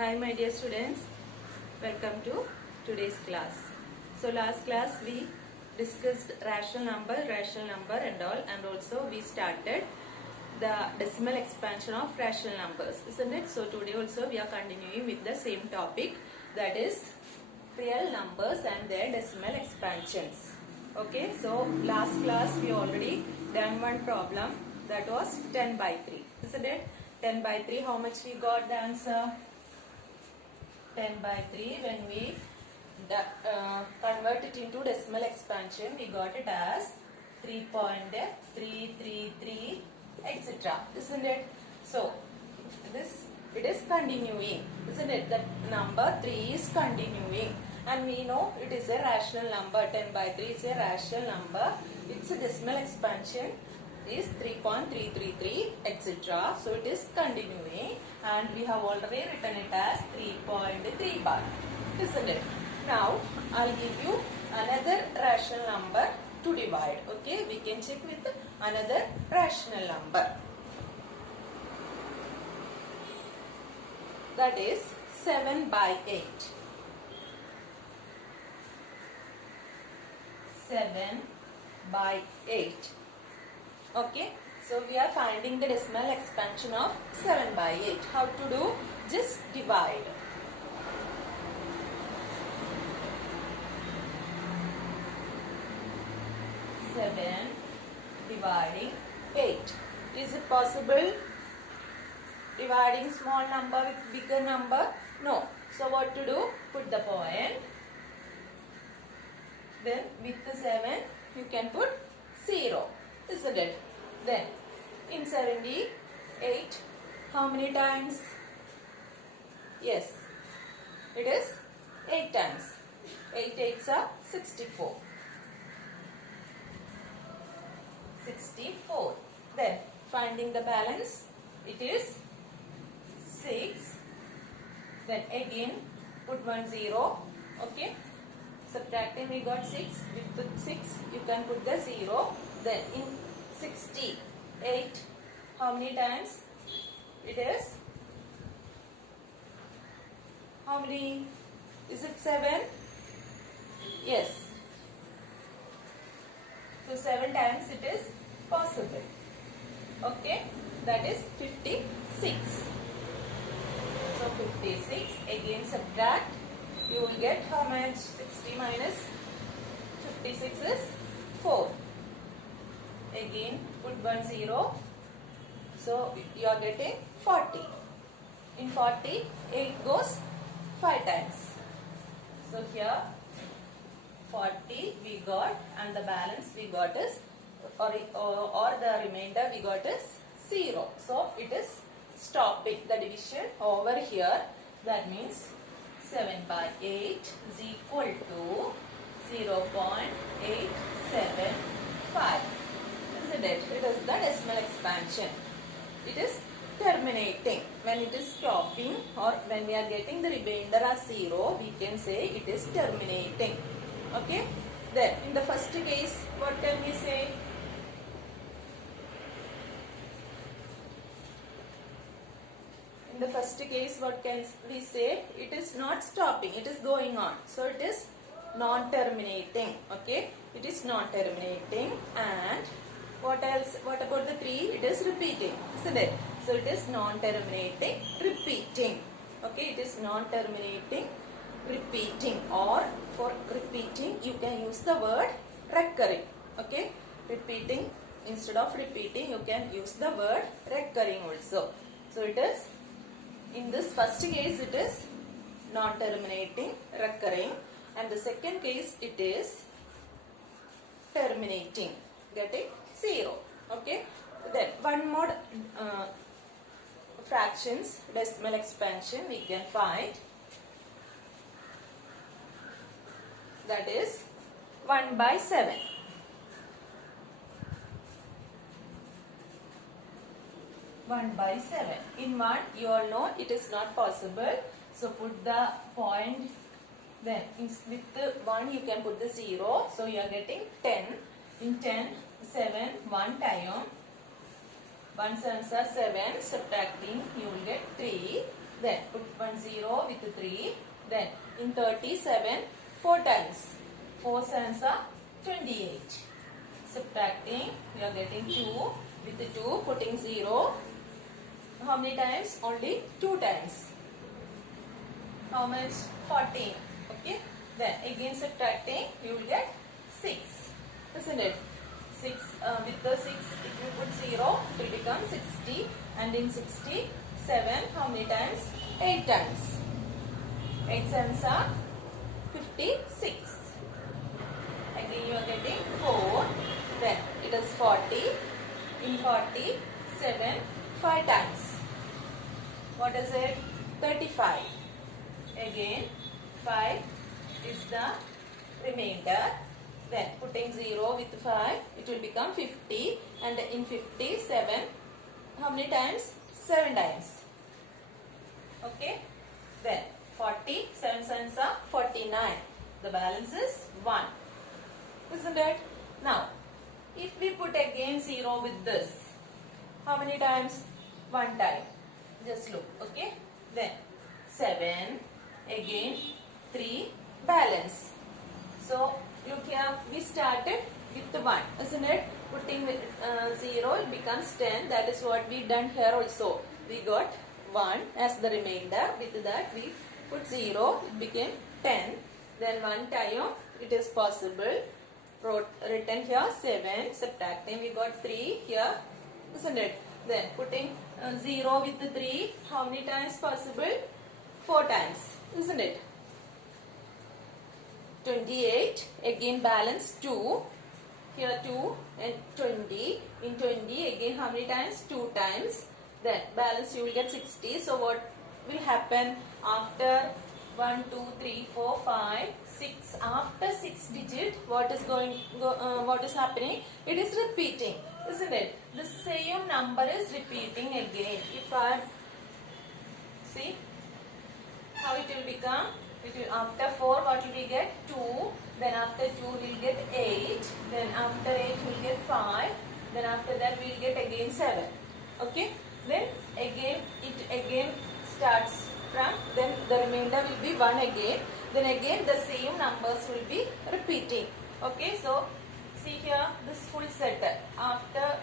Hi my dear students, welcome to today's class. So last class we discussed rational number and all, and also we started the decimal expansion of rational numbers, isn't it? So today also we are continuing with the same topic, that is real numbers and their decimal expansions. Okay, so last class we already done one problem, that was 10 by 3, isn't it? 10 by 3, how much we got the answer? 10 by 3, when we convert it into decimal expansion, we got it as 3.333, etc. Isn't it? So it is continuing, isn't it? That number 3 is continuing, and we know it is a rational number. 10 by 3 is a rational number. Its decimal expansion is 3.333, etc. So it is continuing, and we have already written it as 3.3 bar, isn't it? Now I'll give you another rational number to divide. Okay, we can check with another rational number, that is 7 by 8. 7 by 8. Okay, so we are finding the decimal expansion of 7 by 8. How to do? Just divide. Seven dividing 8. Is it possible dividing small number with bigger number? No. So what to do? Put the point. Then with the 7 you can put 0. Isn't it? Then in 78, how many times? Yes, it is 8 times. 8 8s are 64. 64. Then finding the balance, it is 6. Then again put 1 0. Okay. Subtracting, we got 6. With 6 you can put the 0. Then in 68, how many times? It is, how many? Is it 7? Yes. So 7 times it is possible. Okay, that is 56. So 56, again subtract, you will get how much? 60 minus 56 is 4. Again put 1 0. So you are getting 40. In 40, 8 goes 5 times. So here 40 we got, and the balance we got is, or the remainder we got is 0. So it is stopping the division over here. That means 7 by 8 is equal to 0.875. Isn't it? It is the decimal expansion. It is terminating. When it is stopping, or when we are getting the remainder as 0, we can say it is terminating. Okay. Then in the first case, what can we say? In the first case, what can we say? It is not stopping, it is going on. So it is non-terminating. Okay, it is non-terminating. And what else? What about the 3? It is repeating, isn't it? So it is non-terminating, repeating. Okay, it is non-terminating, repeating. Or for repeating, you can use the word recurring. Okay, repeating, instead of repeating, you can use the word recurring also. So it is, in this first case, it is non-terminating, recurring, and the second case it is terminating, getting 0. Okay. Then one more fractions decimal expansion we can find, that is 1 by 7. 1 by 7. In 1, you all know it is not possible. So put the point. Then with the 1 you can put the 0. So you are getting 10. In 10, 7 1 time. 1 7s are 7. Subtracting, you will get 3. Then put 1 0 with 3. Then in 37, 4 times. 4 sevens are 28. Subtracting, we are getting 2 with 2, putting 0. How many times? Only 2 times. How much? 14. Okay. Then again subtracting, you will get 6. Isn't it? 6 with the 6, if you put 0, it will become 60. And in 67, how many times? 8 times. 8 sevens are 56. Again you are getting 4. Then it is 40. In 47, 5 times. What is it? 35. Again 5 is the remainder. Then putting 0 with 5, it will become 50. And in 57, how many times? 7 times. Okay. Then 40, 7 sevens are 49. The balance is 1. Isn't it? Now, if we put again 0 with this, how many times? 1 time. Just look. Okay. Then 7, again 3, balance. So, look here, we started with the 1, isn't it? Putting 0, it becomes 10. That is what we done here also. We got 1 as the remainder. With that, we put 0, it became 10. Then 1 time, it is possible. Written here 7, subtracting, we got 3 here, isn't it? Then putting 0 with the 3, how many times possible? 4 times, isn't it? 28, again balance 2, here 2 and 20, in 20 again how many times? 2 times, then balance you will get 60. So what will happen after 1, 2, 3, 4, 5, 6, after 6 digit, what is happening? It is repeating, isn't it? The same number is repeating again. If I see how it will become, it will, after 4 what will we get? 2, then after 2 we will get 8, then after 8 we will get 5, then after that we will get again 7. Okay, then again it again starts from, then the remainder will be 1 again, then again the same numbers will be repeating. Okay, so see here this full set, after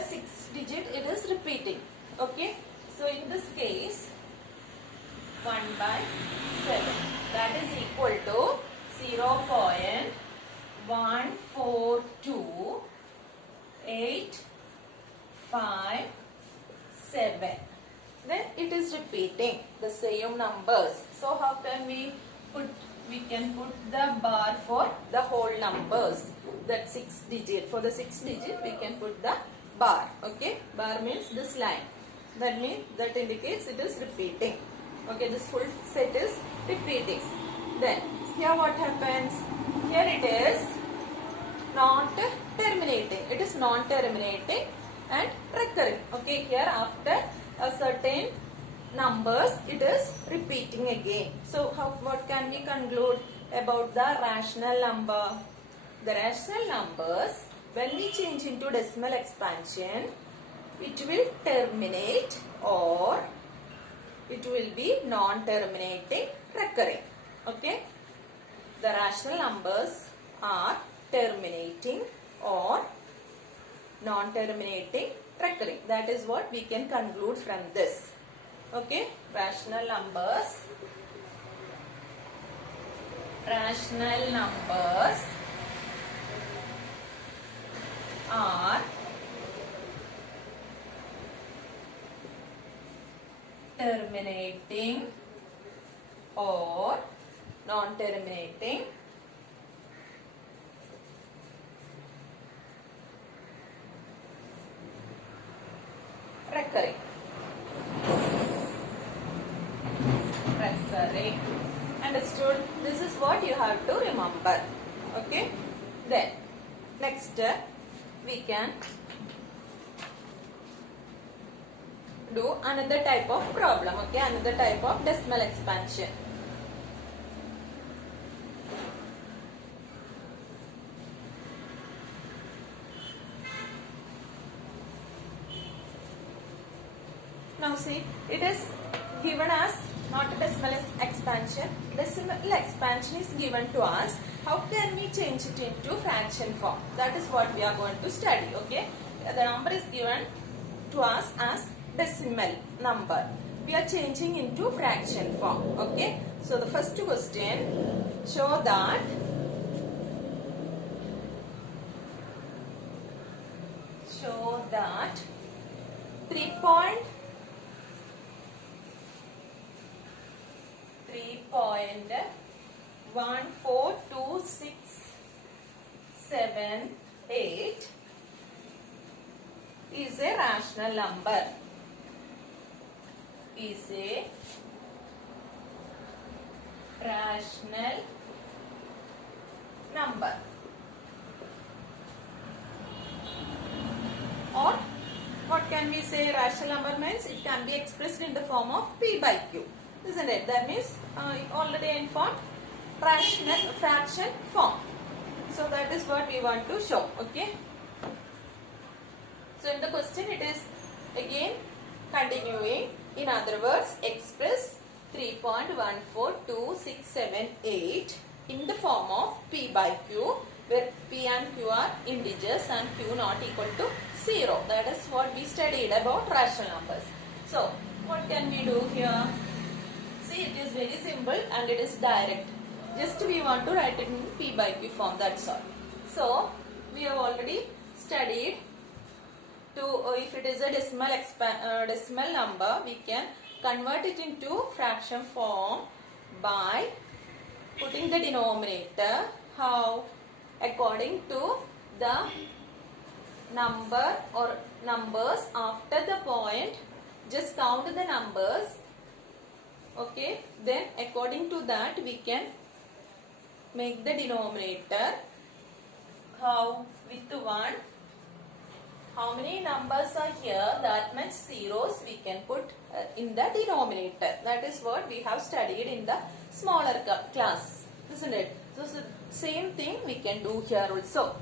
6 digit it is repeating. Okay, so in this case 1 by 7, that is equal to 0.14285 then it is repeating the same numbers. So how can we put? We can put the bar for the whole numbers. That 6 digit. For the 6 digit we can put the bar. Okay, bar means this line. That means that indicates it is repeating. Okay, this full set is repeating. Then here what happens? Here it is not terminating. It is non-terminating and recurring. Okay, here after a certain numbers it is repeating again. So what can we conclude about the rational number? The rational numbers, when we change into decimal expansion, it will terminate or it will be non-terminating recurring. Okay, the rational numbers are terminating or non-terminating recurring. That is what we can conclude from this. Okay, rational numbers are terminating or non-terminating recurring. Understood? This is what you have to remember. Okay, then next we can do another type of problem. Okay, another type of decimal expansion. Now see, it is given as not decimal expansion. Decimal expansion is given to us. How can we change it into fraction form? That is what we are going to study. Okay, the number is given to us as decimal number. We are changing into fraction form. Okay, so the first question, show that three point 14267 is a rational number. Is a rational number. Or what can we say? Rational number means it can be expressed in the form of P by Q. Isn't it? That means already informed rational fraction form. So that is what we want to show. Okay. So in the question it is again continuing. In other words, express 3.142678 in the form of P by Q, where P and Q are integers and Q not equal to 0. That is what we studied about rational numbers. So what can we do here? See, it is very simple and it is direct. Just we want to write it in P by Q form, that's all. So we have already studied if it is a decimal number, we can convert it into fraction form by putting the denominator. How? According to the number or numbers after the point, just count the numbers. Okay, then according to that we can make the denominator. How? With 1. How many numbers are here? That much zeros we can put in the denominator. That is what we have studied in the smaller class, isn't it? So same thing we can do here also.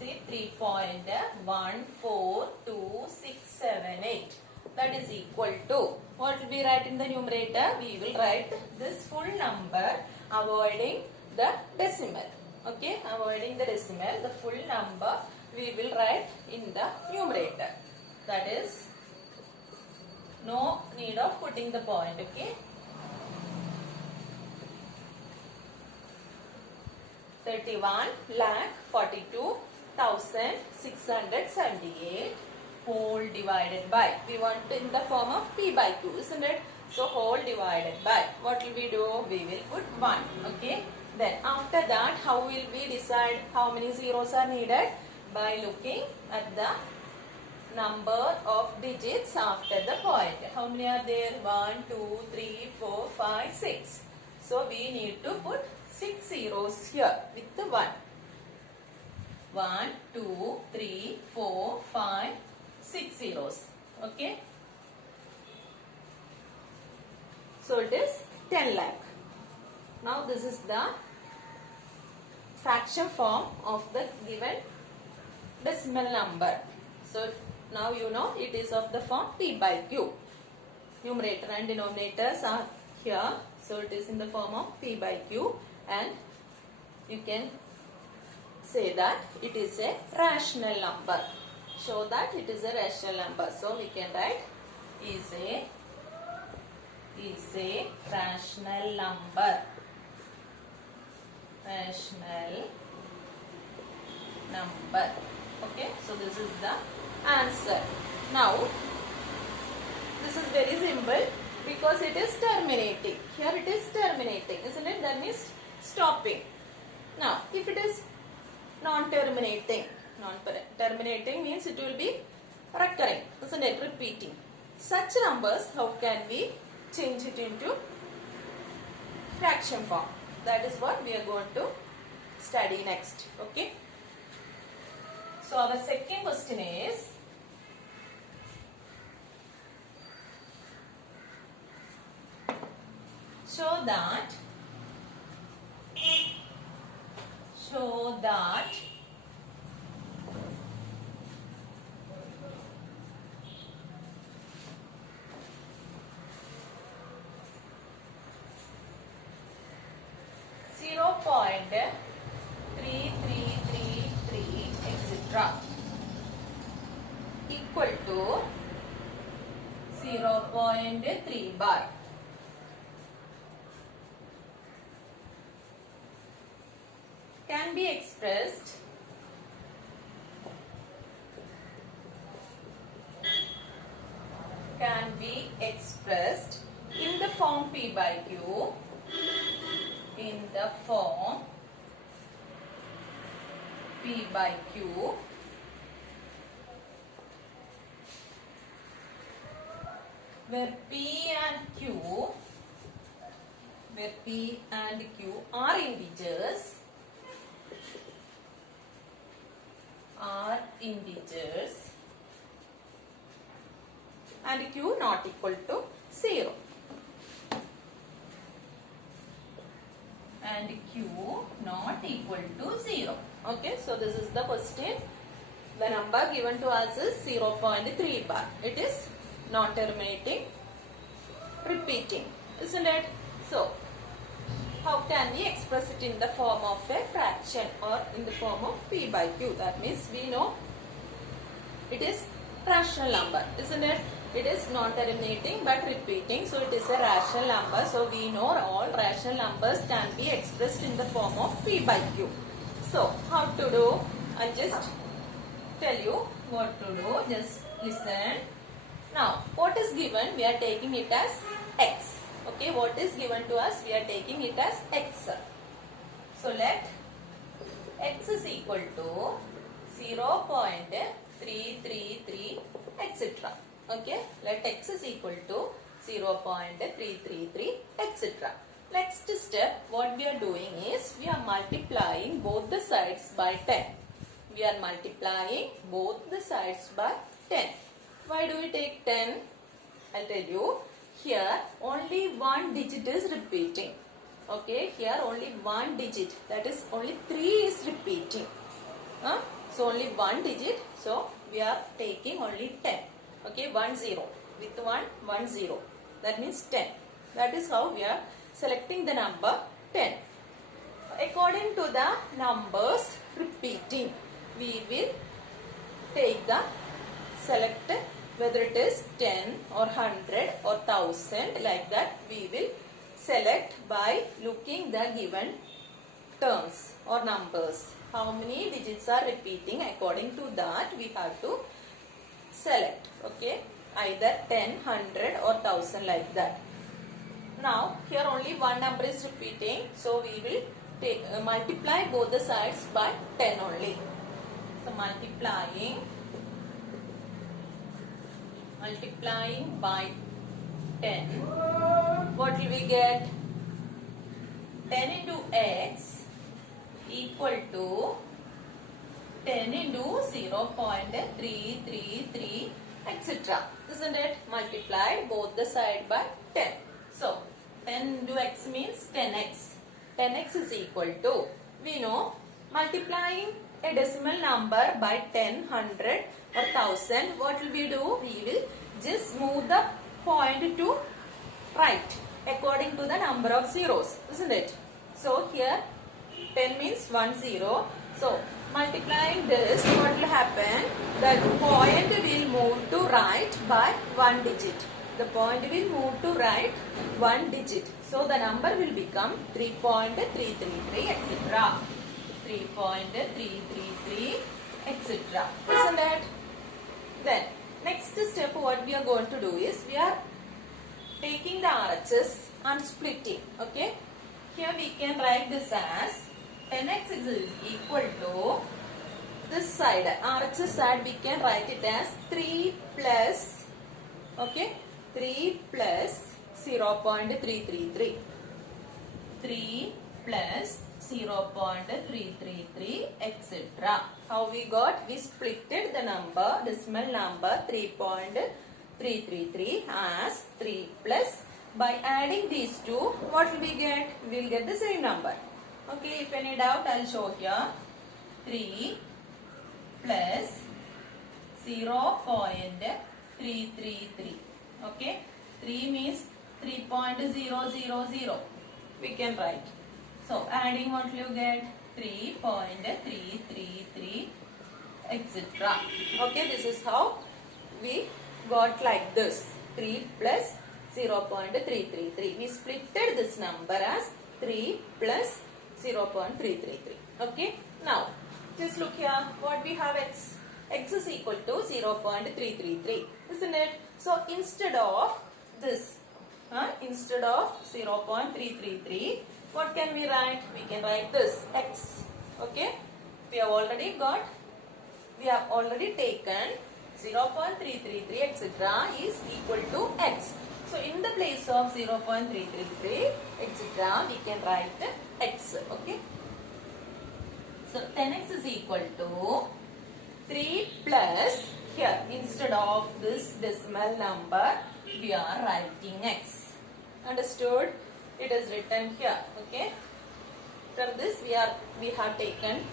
See, 3.142678. That is equal to, what will we write in the numerator? We will write this full number avoiding the decimal. Okay, avoiding the decimal, the full number we will write in the numerator. That is, no need of putting the point. Okay, 31,42,678 whole divided by, we want in the form of P by Q, isn't it? So whole divided by, what will we do? We will put 1. Okay, then after that how will we decide how many zeros are needed? By looking at the number of digits after the point. How many are there? 1, 2, 3, 4, 5, 6. So we need to put 6 zeros here with the 1. 1, 2, 3, 4, 5, 6 zeros. Okay. So it is 10 lakh. Now this is the fraction form of the given decimal number. So now you know it is of the form P by Q. Numerator and denominators are here. So it is in the form of P by Q, and you can say that it is a rational number. Show that it is a rational number. So we can write is a rational number. Rational number. Okay, so this is the answer. Now this is very simple because it is terminating. Here it is terminating, isn't it? That means stopping. Now if it is non-terminating, terminating means it will be recurring, isn't it? Repeating. Such numbers, how can we change it into fraction form? That is what we are going to study next. Okay. So our second question is, show that 2 0.3333 etc. equal to 0.3 bar. Can be expressed in the form P by Q, in the form P by Q, where P and Q are integers, and Q not equal to 0. And Q not equal to 0. Okay, so this is the question. The number given to us is 0.3 bar. It is non-terminating, repeating, isn't it? So, how can we express it in the form of a fraction or in the form of P by Q? That means we know it is rational number, isn't it? It is non-terminating but repeating, so it is a rational number. So we know all rational numbers can be expressed in the form of P by Q. So how to do? I'll just tell you what to do. Just listen. Now what is given? We are taking it as X. Okay, what is given to us? We are taking it as X. So let X is equal to 0.333 etc. Okay, let X is equal to 0.333 etc. Next step, what we are doing is we are multiplying both the sides by 10. We are multiplying both the sides by 10. Why do we take 10? I'll tell you. Here only one digit is repeating. Okay, here only one digit, that is only 3 is repeating. So only one digit, so we are taking only 10. Okay, 1 0 with 1 1 0, that means 10. That is how we are selecting the number 10. According to the numbers repeating, we will take the select whether it is 10 or 100 or 1000, like that we will select by looking the given terms or numbers. How many digits are repeating, according to that we have to select. Okay, either 10, 100 or 1000, like that. Now here only one number is repeating, so we will take, multiply both the sides by 10 only. So multiplying by 10, what will we get? 10 into X equal to 10 into 0.333 etc. Isn't it? Multiply both the side by 10. So 10 into X means 10X. 10X is equal to, we know, multiplying a decimal number by 10, 100 or 1000, what will we do? We will just move the point to right according to the number of zeros, isn't it? So here 10 means 1 0. So multiplying this, what will happen? The point will move to right by 1 digit. The point will move to right 1 digit. So the number will become 3.333 etc. 3.333 etc. Isn't it? Then next step what we are going to do is we are taking the RHS and splitting. Okay. Here we can write this as 10x is equal to this side, RHS side, we can write it as 3 plus, okay, 3 plus 0.333. 3 plus 0.333 etc. How we got? We splitted the number, decimal number 3.333 as 3 plus. By adding these two, what will we get? We will get the same number. Okay, if any doubt, I will show here. 3 plus 0.333. Okay, 3 means 3.000. We can write. So adding, what will you get? 3.333, etc. Okay, this is how we got like this. 3 plus 0.333. We splitted this number as 3 plus 0.333. Okay. Now, just look here. What we have x. X is equal to 0.333. Isn't it? So, instead of this, instead of 0.333, what can we write? We can write this x. Okay. We have already taken 0.333 etc. is equal to x. So in the place of 0.333 etc. we can write x. Okay. So 10x is equal to 3 plus, here instead of this decimal number we are writing x. Understood? It is written here. Okay. From this we have taken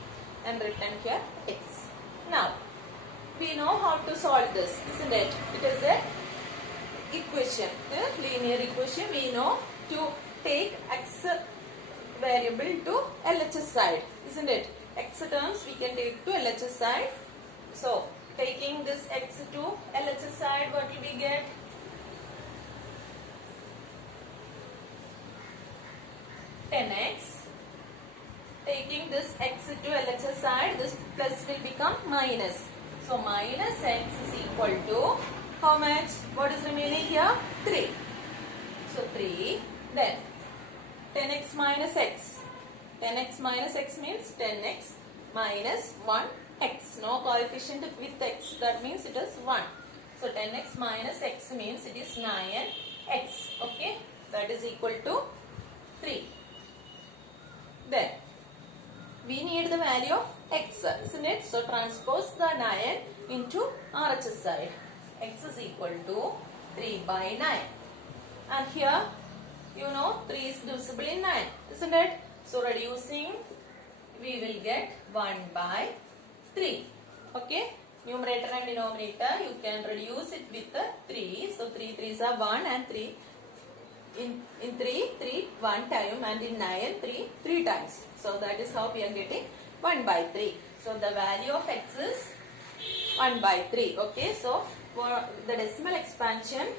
and written here x. Now we know how to solve this, isn't it? It is a equation, a linear equation. We know to take x variable to LHS side, isn't it? X terms we can take to LHS side. So taking this x to LHS side, what will we get? (10x). Taking this x to LHS side, this plus will become minus. So minus x is equal to how much? What is remaining here? 3. So 3. Then 10x minus x. 10x minus x means 10x minus 1x. No coefficient with x. That means it is 1. So 10x minus x means it is 9x. Okay. That is equal to 3. Then we need the value of x, isn't it? So transpose the 9 into RHS side. X is equal to 3 by 9. And here, you know, 3 is divisible in 9, isn't it? So reducing, we will get 1 by 3. Okay? Numerator and denominator, you can reduce it with 3. So 3 3s are 1 and 3. In 3 1 time, and in 9 3 times. So that is how we are getting 1 by 3. So the value of x is 1 by 3. Okay. So for the decimal expansion,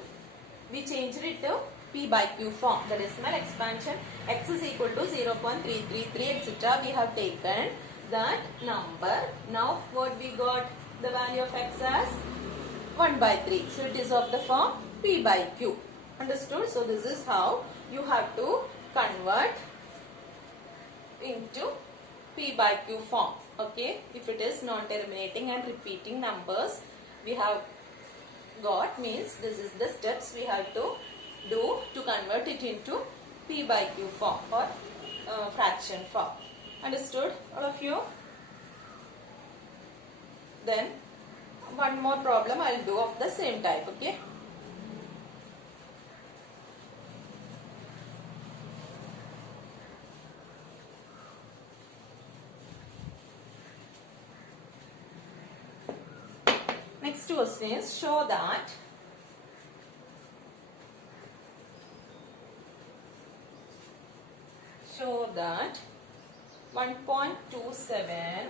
we changed it to p by q form. The decimal expansion x is equal to 0.333 etc. We have taken that number. Now what we got? The value of x as 1 by 3. So it is of the form p by q. Understood? So this is how you have to convert into p by q form. Okay. If it is non-terminating and repeating numbers, we have got, means this is the steps we have to do to convert it into p by q form or fraction form. Understood, all of you? Then one more problem I will do of the same type. Okay. Next question is, show that show that 1.27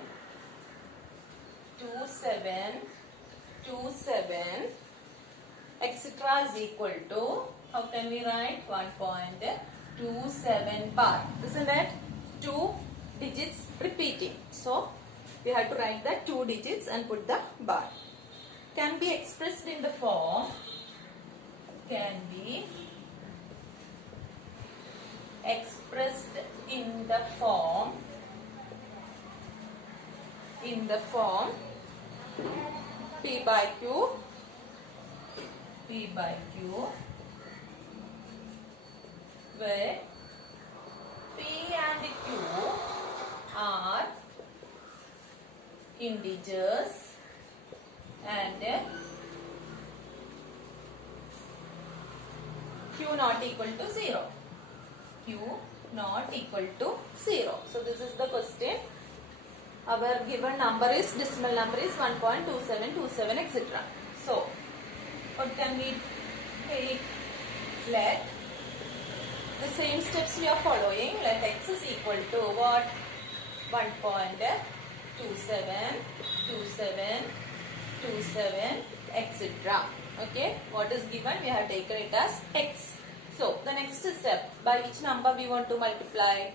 etc. is equal to, how can we write 1.27 bar, isn't it? 2 digits repeating. So we have to write the 2 digits and put the bar. Can be expressed in the form, P by Q, where P and Q are integers and Q not equal to 0. Q not equal to 0. So this is the question. Our given number is, decimal number is 1.2727 etc. So, what can we take? Let the same steps we are following. Let x is equal to what? 1.27, 27, 27, etc. Okay, what is given? We have taken it as x. So, the next step, by which number we want to multiply?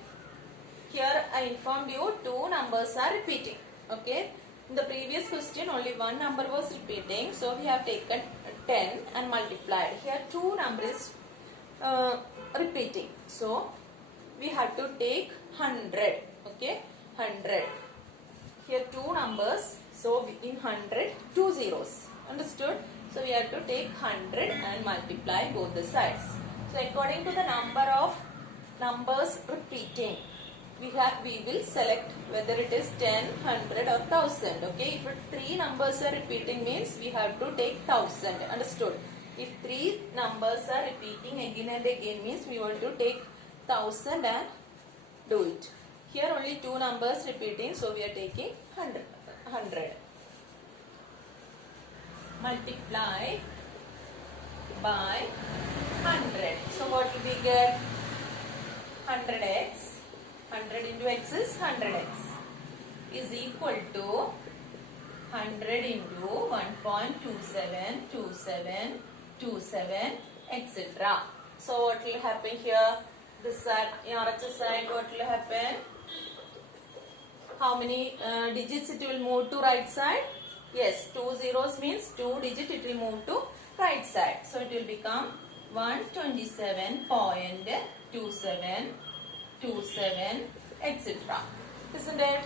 Here I informed you two numbers are repeating. Okay, in the previous question only one number was repeating. So, we have taken 10 and multiplied. Here two numbers repeating. So, we have to take 100. Okay, 100. Here two numbers. So, in 100, two zeros. Understood? So, we have to take 100 and multiply both the sides. So, according to the number of numbers repeating, we will select whether it is 10, 100 or 1000. Okay, if three numbers are repeating means we have to take 1000. Understood? If three numbers are repeating again and again means we want to take 1000 and do it. Here only two numbers repeating, so we are taking 100. Multiply by 100. So what will we get? 100x. 100 into x is 100x is equal to 100 into 1.27, 27, 27, etc. So what will happen here? This side, in RHS side, what will happen? How many digits it will move to right side? Yes, two zeros means 2 digit it will move to right side. So it will become 127.2727, etc. Isn't it?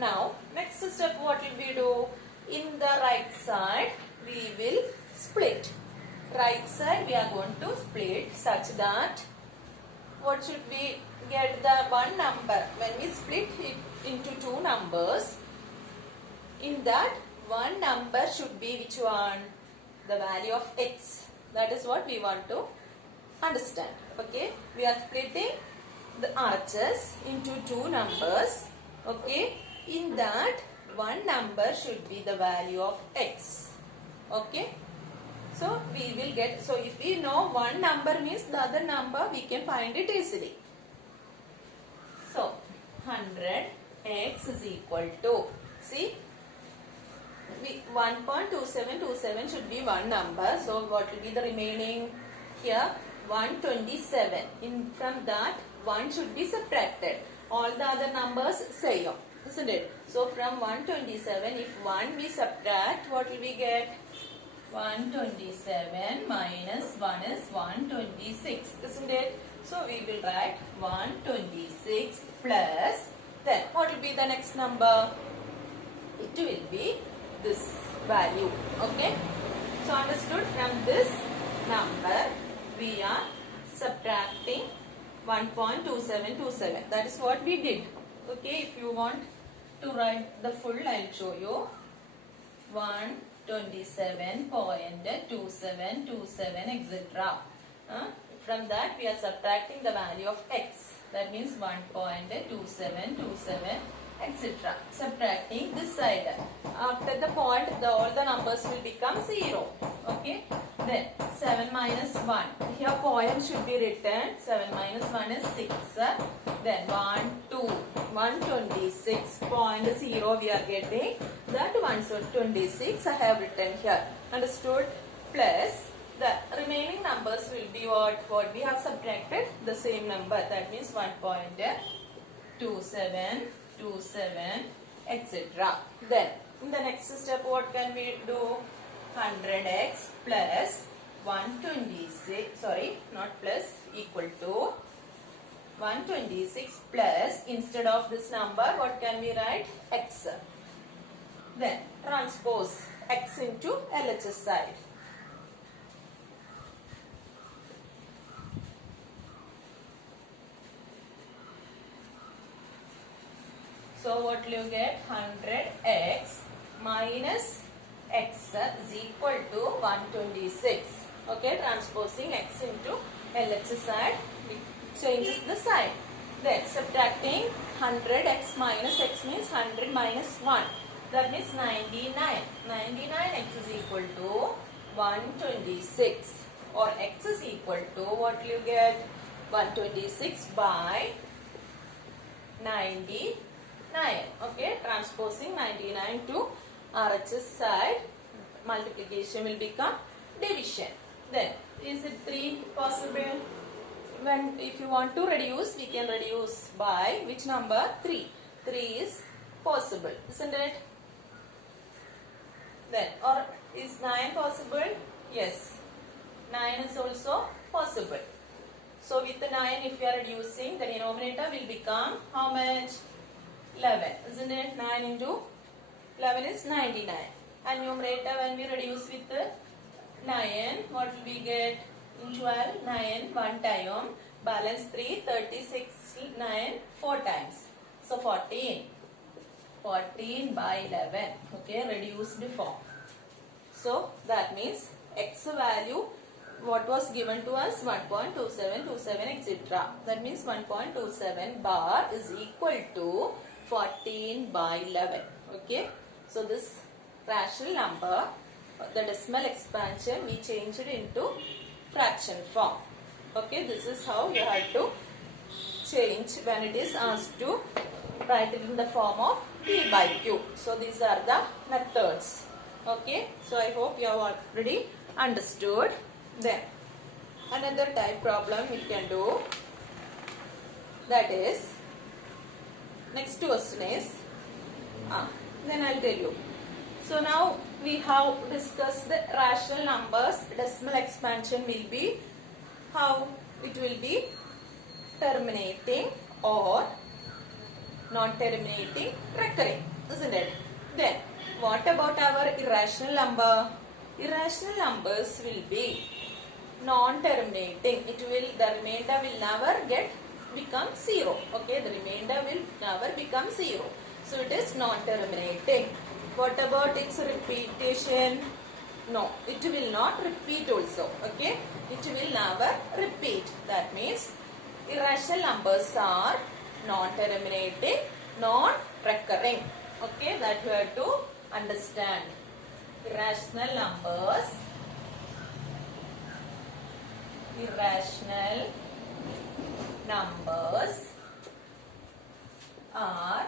Now, next step what will we do? In the right side, we will split. Right side we are going to split such that what should we get? The one number. When we split it into two numbers, in that one number should be which one? The value of x. That is what we want to understand. Okay, we are splitting the RHS into two numbers. Okay, in that one number should be the value of x. Okay, so we will get, so if we know one number means the other number we can find it easily. So 100x is equal to, see, 1.2727 should be one number. So what will be the remaining? Here 127. From that 1 should be subtracted. All the other numbers same, isn't it? So from 127, if 1 we subtract, what will we get? 127 minus 1 is 126, isn't it? So we will write 126 plus, then what will be the next number? It will be this value. Okay, so understood? From this number we are subtracting 1.2727. That is what we did. Okay, if you want to write the full, I'll show you. 127.2727, etc. From that we are subtracting the value of x. That means 1.2727, etc. Subtracting this side. After the point, all the numbers will become 0. Okay. Then 7 minus 1. Here poem should be written. 7 minus 1 is 6. Then 126.0 we are getting. That 126 I have written here. Understood? Plus the remaining numbers will be what we have subtracted, the same number. That means 1.2727, etc. Then in the next step what can we do? 100x plus 126, sorry, not plus, equal to 126 plus, instead of this number what can we write? X. Then transpose x into LHS side. So what will you get? 100x minus x is equal to 126. Okay, transposing x into LHS side, it changes the sign. Then subtracting 100x minus x means 100 minus 1. That means 99. 99x is equal to 126. Or x is equal to, what will you get? 126 by 99. Okay, transposing 99 to RHS side, multiplication will become division. Then is it 3 possible? When if you want to reduce, we can reduce by which number? 3. 3 is possible, isn't it? Then, or is 9 possible? Yes, 9 is also possible. So with the 9, if you are reducing, the denominator will become how much? 11, isn't it? 9 into 11 is 99. And numerator, when we reduce with the 9, what will we get? In 12, 9 1 time, balance 3, 36, 9 4 times. So 14. 14 by 11. Okay, reduced form. So that means x value, what was given to us? 1.2727 etc. That means 1.27 bar is equal to 14 by 11. Okay, so this rational number, the decimal expansion, we changed it into fraction form. Okay, this is how you have to change when it is asked to write it in the form of P by Q. So these are the methods. Okay, so I hope you have already understood. Then another type problem we can do, that is, next question is, then I'll tell you. So now we have discussed the rational numbers. Decimal expansion will be how it will be terminating or non-terminating recurring, isn't it? Then what about our irrational number? Irrational numbers will be non-terminating. The remainder will never become 0. Okay, the remainder will never become 0. So it is non-terminating. What about its repetition? No, it will not repeat also. Okay, it will never repeat. That means irrational numbers are non-terminating, non-recurring. Okay, that you have to understand. Irrational numbers are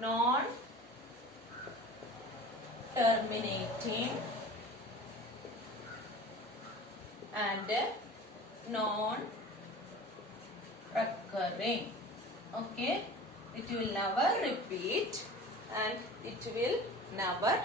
non-terminating and non-recurring. Okay, it will never repeat and it will never